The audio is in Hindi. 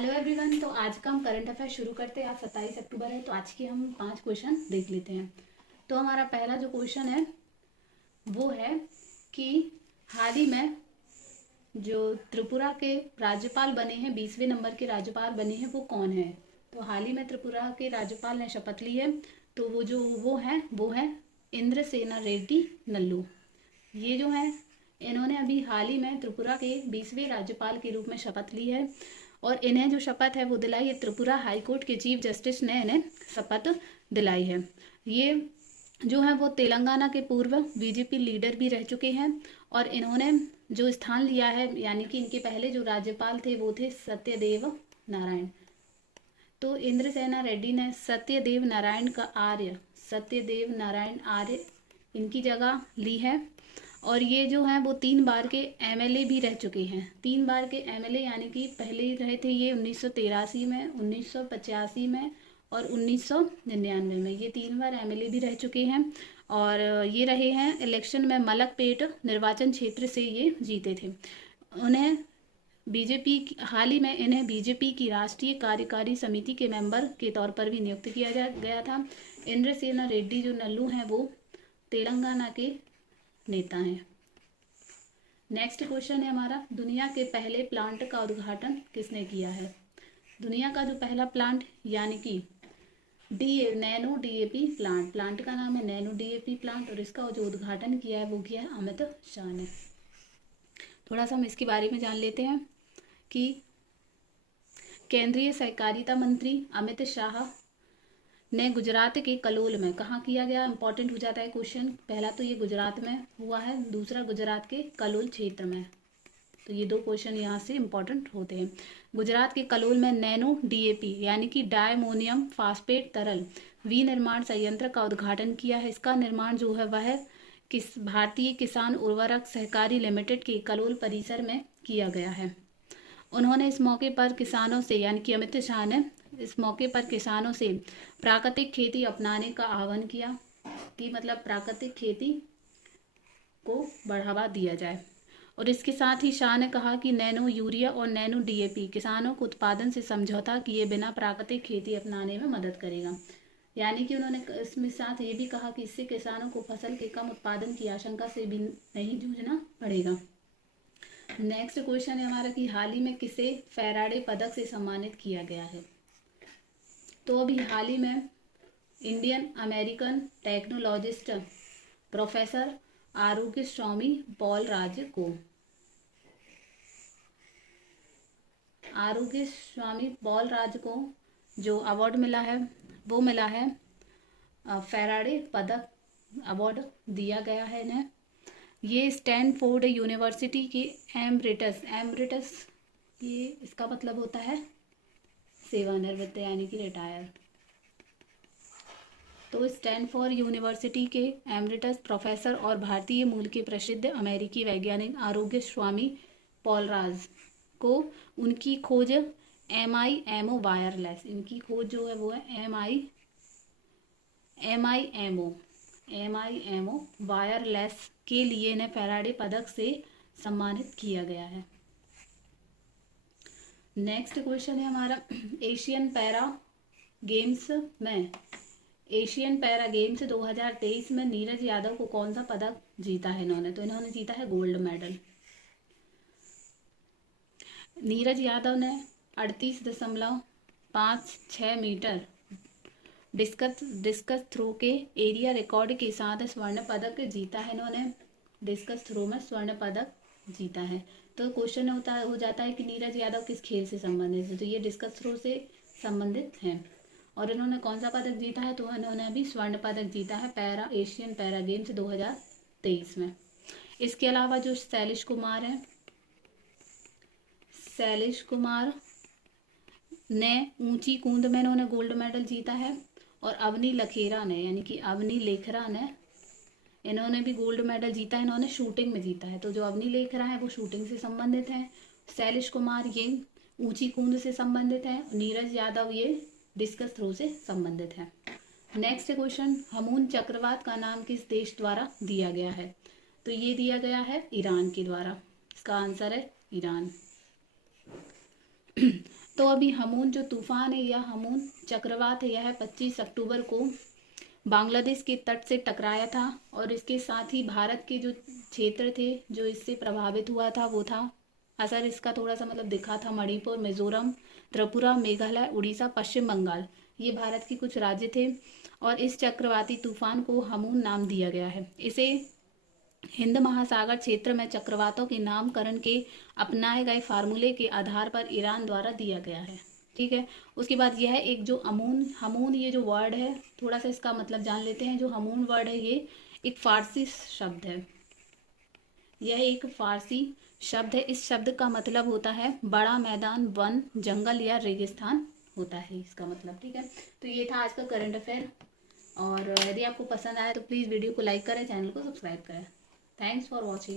Hello everyone. तो आज का हम करंट अफेयर शुरू करते हैं। आज 27 अक्टूबर है, तो आज की हम 5 क्वेश्चन देख लेते हैं। तो हमारा पहला जो क्वेश्चन है वो है कि हाल ही में जो त्रिपुरा के राज्यपाल बने हैं, 20वें नंबर के राज्यपाल बने हैं, वो कौन है। तो हाल ही में त्रिपुरा के राज्यपाल ने शपथ ली है। तो वो है इंद्रसेना रेड्डी नल्लू। ये जो है इन्होंने अभी हाल ही में त्रिपुरा के 20वें राज्यपाल के रूप में शपथ ली है। और इन्हें जो शपथ है वो दिलाई है त्रिपुरा हाई कोर्ट के चीफ जस्टिस ने इन्हें शपथ दिलाई है। ये जो है वो तेलंगाना के पूर्व बीजेपी लीडर भी रह चुके हैं। और इन्होंने जो स्थान लिया है, यानी कि इनके पहले जो राज्यपाल थे वो थे सत्यदेव नारायण। तो इंद्रसेना रेड्डी ने सत्यदेव नारायण आर्य इनकी जगह ली है। और ये जो है वो 3 बार के एमएलए भी रह चुके हैं। 3 बार के एमएलए, यानी कि पहले रहे थे ये 1983 में, 1985 में और 1999 में। ये 3 बार एमएलए भी रह चुके हैं। और ये रहे हैं इलेक्शन में मलकपेट निर्वाचन क्षेत्र से ये जीते थे। उन्हें हाल ही में इन्हें बीजेपी की राष्ट्रीय कार्यकारी समिति के मेंबर के तौर पर भी नियुक्त किया गया था। इंद्रसेना रेड्डी जो नल्लू हैं वो तेलंगाना के नेता हैं। नेक्स्ट क्वेश्चन है हमारा, दुनिया के पहले प्लांट का उद्घाटन किसने किया है। दुनिया का जो पहला प्लांट, यानी कि नैनो डीएपी प्लांट का नाम है नैनो डीएपी प्लांट, और इसका जो उद्घाटन किया है वो किया है अमित शाह ने। थोड़ा सा हम इसके बारे में जान लेते हैं कि केंद्रीय सहकारिता मंत्री अमित शाह ने गुजरात के कलोल में, कहाँ किया गया, इंपॉर्टेंट हो जाता है क्वेश्चन। पहला तो ये गुजरात में हुआ है, दूसरा गुजरात के कलोल क्षेत्र में। तो ये 2 क्वेश्चन यहाँ से इंपॉर्टेंट होते हैं। गुजरात के कलोल में नैनो डीएपी यानी कि डायमोनियम फास्फेट तरल विनिर्माण संयंत्र का उद्घाटन किया है। इसका निर्माण जो है वह भारतीय किसान उर्वरक सहकारी लिमिटेड के कलोल परिसर में किया गया है। उन्होंने इस मौके पर किसानों से, यानी कि अमित शाह ने इस मौके पर किसानों से प्राकृतिक खेती अपनाने का आह्वान किया कि मतलब प्राकृतिक खेती को बढ़ावा दिया जाए। और इसके साथ ही शाह ने कहा कि नैनो यूरिया और नैनो डीएपी किसानों को उत्पादन से समझौता किए बिना प्राकृतिक खेती अपनाने में मदद करेगा। यानी कि उन्होंने इसमें साथ ये भी कहा कि इससे किसानों को फसल के कम उत्पादन की आशंका से भी नहीं जूझना पड़ेगा। नेक्स्ट क्वेश्चन है हमारा कि हाल ही में किसे फैराडे पदक से सम्मानित किया गया है। तो अभी हाल ही में इंडियन अमेरिकन टेक्नोलॉजिस्ट प्रोफेसर आरोग्य स्वामी पॉल राज को जो अवार्ड मिला है वो मिला है फैराडे पदक अवार्ड दिया गया है इन्हें। ये स्टैनफोर्ड यूनिवर्सिटी के एमरिटस ये इसका मतलब होता है सेवानिवृत्त, यानी कि रिटायर। तो स्टैनफोर्ड यूनिवर्सिटी के एमरिटस प्रोफेसर और भारतीय मूल के प्रसिद्ध अमेरिकी वैज्ञानिक आरोग्य स्वामी पॉल राज को उनकी खोज MIMO वायरलेस, इनकी खोज जो है वो है MIMO वायरलेस के लिए इन्हें फैराडे पदक से सम्मानित किया गया है। नेक्स्ट क्वेश्चन है हमारा, एशियन पैरा गेम्स 2023 में नीरज यादव को कौन सा पदक जीता है इन्होंने। तो इन्होंने जीता है गोल्ड मेडल। नीरज यादव ने 38.56 मीटर डिस्कस थ्रो के एरिया रिकॉर्ड के साथ स्वर्ण पदक जीता है। इन्होंने डिस्कस थ्रो में स्वर्ण पदक जीता है। तो क्वेश्चन हो जाता है कि नीरज यादव किस खेल से संबंधित है। तो ये डिस्कस थ्रो से संबंधित हैं। और इन्होंने कौन सा पदक जीता है, तो इन्होंने अभी स्वर्ण पदक जीता है एशियन पैरा गेम्स 2023 में। इसके अलावा जो शैलेश कुमार ने ऊंची कूद में इन्होंने गोल्ड मेडल जीता है। और अवनी लेखरा ने इन्होंने भी गोल्ड मेडल जीता है। इन्होंने शूटिंग में जीता है। तो जो अवनी लेखरा है वो शूटिंग से संबंधित हैं। शैलेश कुमार ये ऊंची कूद से संबंधित हैं। नीरज यादव ये डिस्कस थ्रो से संबंधित है। नेक्स्ट क्वेश्चन, हमून चक्रवात का नाम किस देश द्वारा दिया गया है। तो ये दिया गया है ईरान के द्वारा। इसका आंसर है ईरान। तो अभी हमून जो तूफान है या हमून चक्रवात है, यह 25 अक्टूबर को बांग्लादेश के तट से टकराया था और इसके साथ ही भारत के जो क्षेत्र थे जो इससे प्रभावित हुआ था वो था, असर इसका थोड़ा सा मतलब दिखा था, मणिपुर, मिजोरम, त्रिपुरा, मेघालय, उड़ीसा, पश्चिम बंगाल, ये भारत के कुछ राज्य थे। और इस चक्रवाती तूफान को हमून नाम दिया गया है। इसे हिंद महासागर क्षेत्र में चक्रवातों के नामकरण के अपनाए गए फार्मूले के आधार पर ईरान द्वारा दिया गया है। ठीक है, उसके बाद यह एक जो हमून ये जो वर्ड है, थोड़ा सा इसका मतलब जान लेते हैं। जो हमून वर्ड है ये एक फारसी शब्द है, यह एक फारसी शब्द है। इस शब्द का मतलब होता है बड़ा मैदान, वन, जंगल या रेगिस्तान होता है इसका मतलब। ठीक है, तो ये था आज का करंट अफेयर। और यदि आपको पसंद आया तो प्लीज़ वीडियो को लाइक करें, चैनल को सब्सक्राइब करें। Thanks for watching.